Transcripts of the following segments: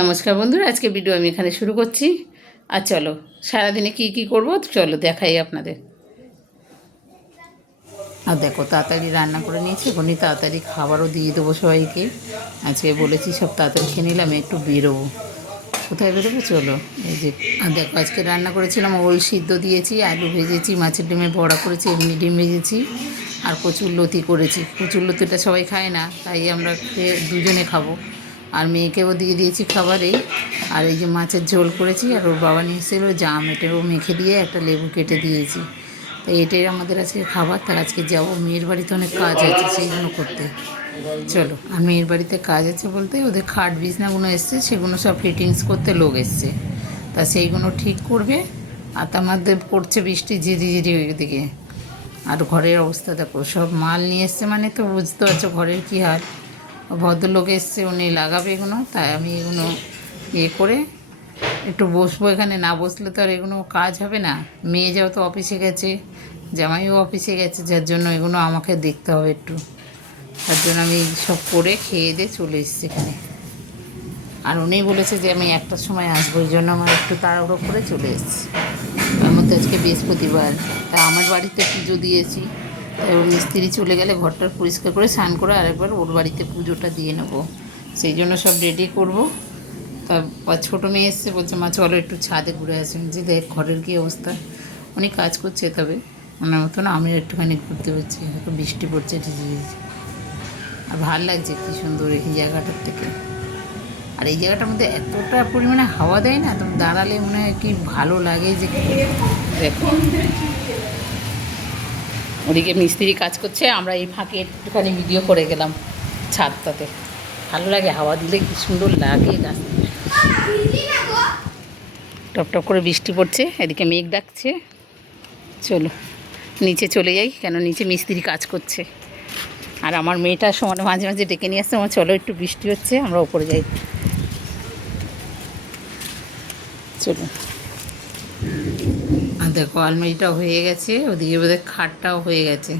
নমস্কার বন্ধুরা, আজকে ভিডিও আমি এখানে শুরু করছি। আর চলো সারাদিনে কি করব চলো দেখাই আপনাদের। আর দেখো তাড়াতাড়ি রান্না করে নিয়েছি, এখনই তাড়াতাড়ি খাবারও দিয়ে দেবো সবাইকে। আজকে বলেছি সব তাড়াতাড়ি খেয়ে নিলাম, একটু বেরোবো। কোথায় বেরোবো চলো। এই যে আর দেখো আজকে রান্না করেছিলাম ওল সিদ্ধ দিয়েছি, আলু ভেজেছি, মাছের ডিমের বড়া করেছি, এমনি ডিম ভেজেছি, আর কচুর লতি করেছি। কচুর লতিটা সবাই খায় না, তাই আমরা দুজনে খাবো। আর মেয়েকেও দিয়ে দিয়েছি খাবারেই। আর এই যে মাছের ঝোল করেছি, আর ওর বাবা নিয়ে এসেছিলো জাম, এটাও মেখে দিয়ে একটা লেবু কেটে দিয়েছি। তাই এটাই আমাদের আজকে খাবার। তার আজকে যাবো মেয়ের বাড়িতে, অনেক কাজ আছে সেইগুলো করতে। চলো, আর মেয়ের বাড়িতে কাজ আছে বলতে ওদের খাট বিছনাগুলো এসছে, সেগুলো সব ফিটিংস করতে লোক এসছে, তা সেইগুলো ঠিক করবে। আর তার মধ্যে পড়ছে বৃষ্টি ঝিরি ঝিরি ওইদিকে। আর ঘরের অবস্থা দেখো, সব মাল নিয়ে এসছে, মানে তো বুঝতে পারছো ঘরের কী হাল। ভদ্রলোক এসছে, উনি লাগাবে এগুলো, তাই আমি এগুলো ইয়ে করে একটু বসবো এখানে। না বসলে তো আর এগুলো কাজ হবে না। মেয়ে যাও তো অফিসে গেছে, জামাইও অফিসে গেছে, যার জন্য এগুলো আমাকে দেখতে হবে একটু। তার জন্য আমি সব করে খেয়ে দিয়ে চলে এসেছি এখানে। আর উনি বলেছে যে আমি 1টার সময় আসবো, ওই জন্য আমার একটু তাড়াহুড়ো করে চলে এসেছি। তার মধ্যে আজকে বৃহস্পতিবার, তা আমার বাড়িতে পুজো দিয়েছি। তাই ওর মিস্ত্রি চলে গেলে ঘরটার পরিষ্কার করে স্নান করে আরেকবার ওর বাড়িতে পুজোটা দিয়ে নেবো। সেই জন্য সব রেডি করব। তা ছোটো মেয়ে এসছে, বলছে মা চলো একটু ছাদে ঘুরে আসুন। যে দেখ ঘরের কী অবস্থা। উনি কাজ করছে, তবে ওনার মতন আমি একটুখানি ঘুরতে পারছি। এখন বৃষ্টি পড়ছে ঝিঝি। আর ভাল লাগছে, কী সুন্দর এই জায়গাটার থেকে। আর এই জায়গাটার মধ্যে এতটা পরিমাণে হাওয়া দেয় না, তুমি দাঁড়ালে মনে হয় কি ভালো লাগে। যে দেখো ওদিকে মিস্ত্রি কাজ করছে, আমরা এই ফাঁকে একটুখানি ভিডিও করে গেলাম ছাদটাতে। ভালো লাগে, হাওয়া দিলে কী সুন্দর লাগে। গাছ টপ টপ করে বৃষ্টি পড়ছে, এদিকে মেঘ ডাকছে। চলো নিচে চলে যাই, কেন নিচে মিস্ত্রি কাজ করছে। আর আমার মেয়েটা সময় মাঝে মাঝে ডেকে নিয়ে আসছে, আমার চলো একটু বৃষ্টি হচ্ছে, আমরা উপরে যাই। চলো, আর দেখো আলমারিটাও হয়ে গেছে, ওদিকে বোধহয় খাটটাও হয়ে গেছে,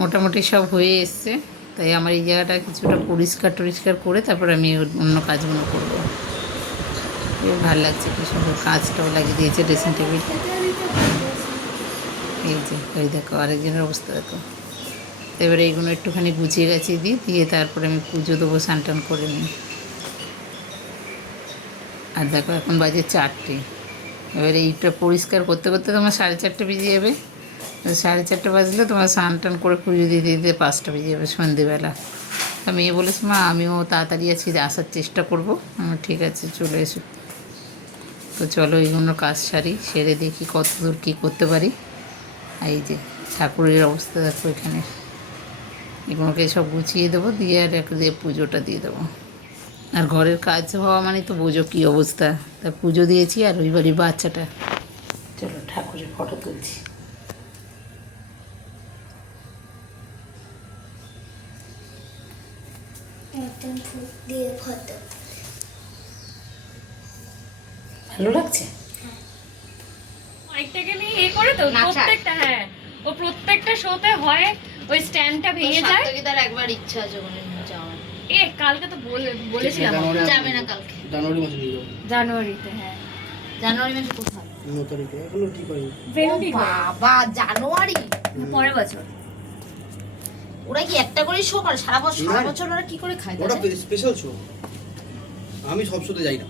মোটামুটি সব হয়ে এসছে। তাই আমার এই জায়গাটা কিছুটা পরিষ্কার করে তারপর আমি অন্য কাজগুলো করবো। বেশ ভালো লাগছে, কি সুন্দর কাজটাও লাগিয়ে দিয়েছে ড্রেসিং টেবিলটা। এই যে ওই দেখো আরেকজনের অবস্থা দেখো। এবারে এইগুলো একটুখানি গুছিয়ে গেছে দিয়ে তারপরে আমি পুজো দেবো, স্নান টান করে নিই। আর দেখো এখন বাজে 4টে। এবারে এইটা পরিষ্কার করতে করতে তোমার 4:30 বেজে যাবে। 4:30 বাজলে তোমার স্নান টান করে পুজো দিতে দিতে 5টা বেজে যাবে সন্ধেবেলা। তা মেয়ে বলেছে মা আমিও তাড়াতাড়ি আজকে আসার চেষ্টা করবো। ঠিক আছে চলে এসো। তো চলো এইগুলো কাজ সেরে দেখি কত দূর কী করতে পারি। এই যে ঠাকুরের অবস্থা দেখো, এখানে এগুলোকে সব গুছিয়ে দেবো, দিয়ে আর দিয়ে পুজোটা দিয়ে দেবো। আর ঘরের কাজ হওয়া মানে তো বোঝো কী অবস্থা। তা পুজো দিয়েছি, আর ওই বাড়ির বাচ্চাটা। চলো ঠাকুরের ফটো তুলছি। ভালো লাগছে। মাইকটাকে নিয়ে এ করে তো প্রত্যেকটা, হ্যাঁ ও প্রত্যেকটা শোতে হয় ওই স্ট্যান্ডটা ভেঙে যায়। তার একবার ইচ্ছা আছে ওখানে যাওয়ার। কালকে তো বলেছিলাম যাবে না কালকে, জানুয়ারিতে। হ্যাঁ জানুয়ারি মাসে কোথায়? 9 তারিখে এখনো ঠিক হয়নি। ভেন্ডি বাবা জানুয়ারি পরের বছর। ওরা কি একটা করে শো করে সারা বছর ওরা কি করে খায়? ওটা স্পেশাল শো, আমি সব শোতে যাই না।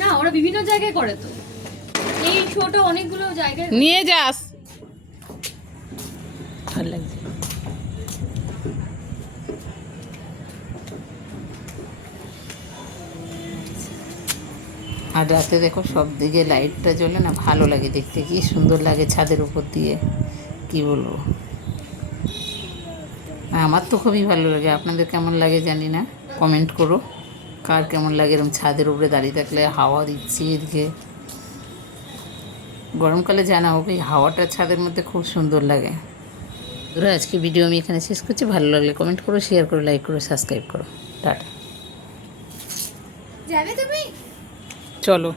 না ওরা বিভিন্ন জায়গায় করে তো, এই শোটা অনেকগুলো জায়গায় নিয়ে যাস। ভালো লাগছে। আর রাতে দেখো সব দিকে লাইটটা জ্বলে না, ভালো লাগে দেখতে, কি সুন্দর লাগে ছাদের উপর দিয়ে, কি বলবো। আমার তো খুবই ভালো লাগে, আপনাদের কেমন লাগে জানি না, কমেন্ট করো কার কেমন লাগে এরকম ছাদের উপরে দাঁড়িয়ে থাকলে। হাওয়া দিচ্ছি এদিকে, গরমকালে জানা হোক এই হাওয়াটা ছাদের মধ্যে খুব সুন্দর লাগে। ধরো আজকে ভিডিও আমি এখানে শেষ করছি। ভালো লাগলে কমেন্ট করো, শেয়ার করো, লাইক করো, সাবস্ক্রাইব করো। টাটা। যাবে তুমি? চলো।